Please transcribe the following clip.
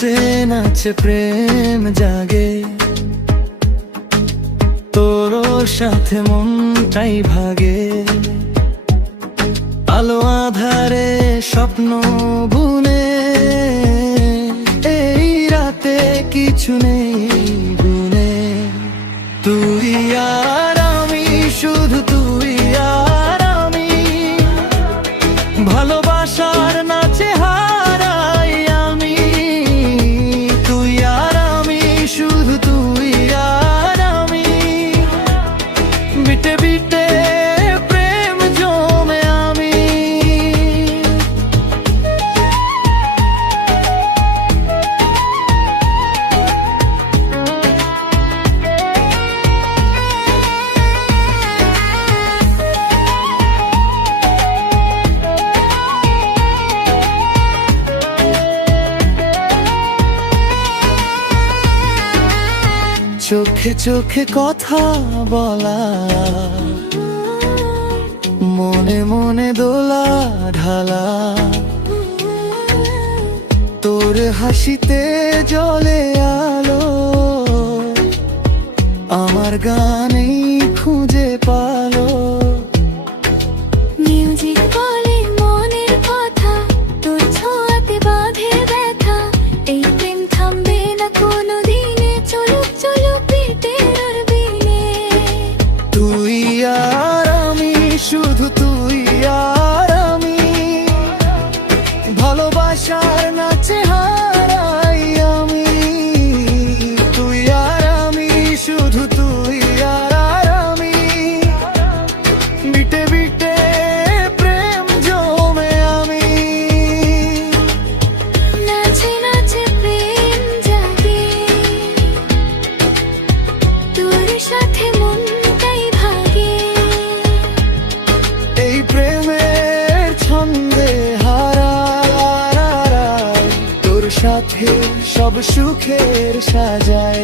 নাচে নাচে প্রেম জাগে, তোর সাথে মনটাই ভাগে। আলো আধারে স্বপ্ন বুনে, এই রাতে কিছু নেই গুনে। তুই আর আমি, শুধু তুই আর আমি, ভালোবাসার নাচে হারাই আমি। তুই আর আমি, শুধু তুই আর আমি, বিটে বিটে প্রেম জমে আমি। চোখে চোখে কথা বলা, মনে মনে দোলা ঢালা, তোর হাসিতে জ্বলে আলো, আমার গানেই খুঁজে পালো। মিউজিক বলে মনের কথা, তোর ছোঁয়াতে বাঁধে ব্যথা। এই প্রেম থামবে না কোনো দিনে, চলুক চলুক পেটের বিনে। তুই আর আমি, শুধু তুই আর আমি, ভালোবাসার নাচে হারাই আমি। তুই আর আমি, শুধু তুই আর আমি, বিটে বিটে প্রেম জমে আমি। নাচে নাচে প্রেম জাগে, তোর সাথে মনটাই ভাগে। এই প্রেমের ছন্দে হারাই, তোর সাথে সব সুখের সাজাই।